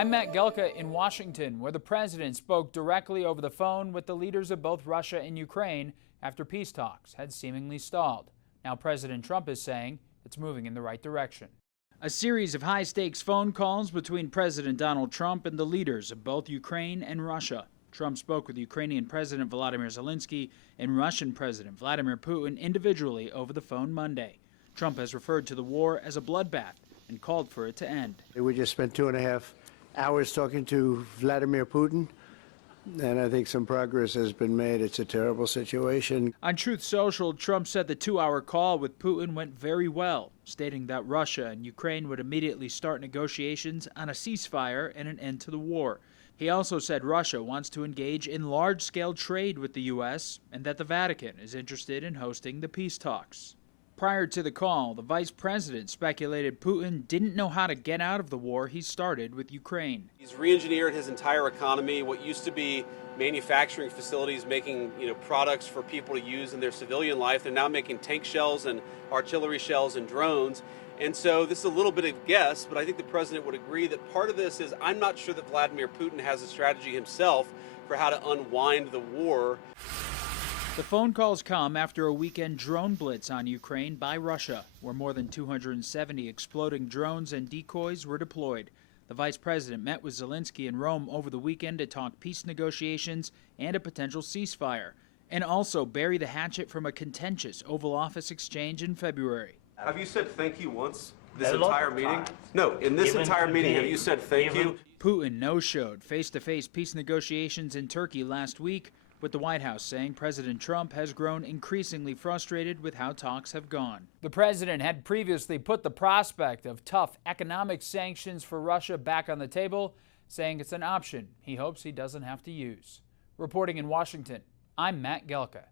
I'm Matt Gelka in Washington, where the president spoke directly over the phone with the leaders of both Russia and Ukraine after peace talks had seemingly stalled. Now President Trump is saying it's moving in the right direction. A series of high-stakes phone calls between President Donald Trump and the leaders of both Ukraine and Russia. Trump spoke with Ukrainian President Volodymyr Zelensky and Russian President Vladimir Putin individually over the phone Monday. Trump has referred to the war as a bloodbath and called for it to end. We just spent 2.5 hours talking to Vladimir Putin, and I think some progress has been made. It's a terrible situation. On Truth Social, Trump said the 2-hour call with Putin went very well, stating that Russia and Ukraine would immediately start negotiations on a ceasefire and an end to the war. He also said Russia wants to engage in large-scale trade with the U.S. and that the Vatican is interested in hosting the peace talks. Prior to the call, the vice president speculated Putin didn't know how to get out of the war he started with Ukraine. He's re-engineered his entire economy. What used to be manufacturing facilities making products for people to use in their civilian life, they're now making tank shells and artillery shells and drones. And so this is a little bit of a guess, but I think the president would agree that part of this is I'm not sure that Vladimir Putin has a strategy himself for how to unwind the war. The phone calls come after a weekend drone blitz on Ukraine by Russia, where more than 270 exploding drones and decoys were deployed. The vice president met with Zelensky in Rome over the weekend to talk peace negotiations and a potential ceasefire, and also bury the hatchet from a contentious Oval Office exchange in February. Have you said thank you once this entire meeting? No, in this entire meeting, have you said thank you? Putin no-showed face-to-face peace negotiations in Turkey last week, with the White House saying President Trump has grown increasingly frustrated with how talks have gone. The president had previously put the prospect of tough economic sanctions for Russia back on the table, saying it's an option he hopes he doesn't have to use. Reporting in Washington, I'm Matt Gelka.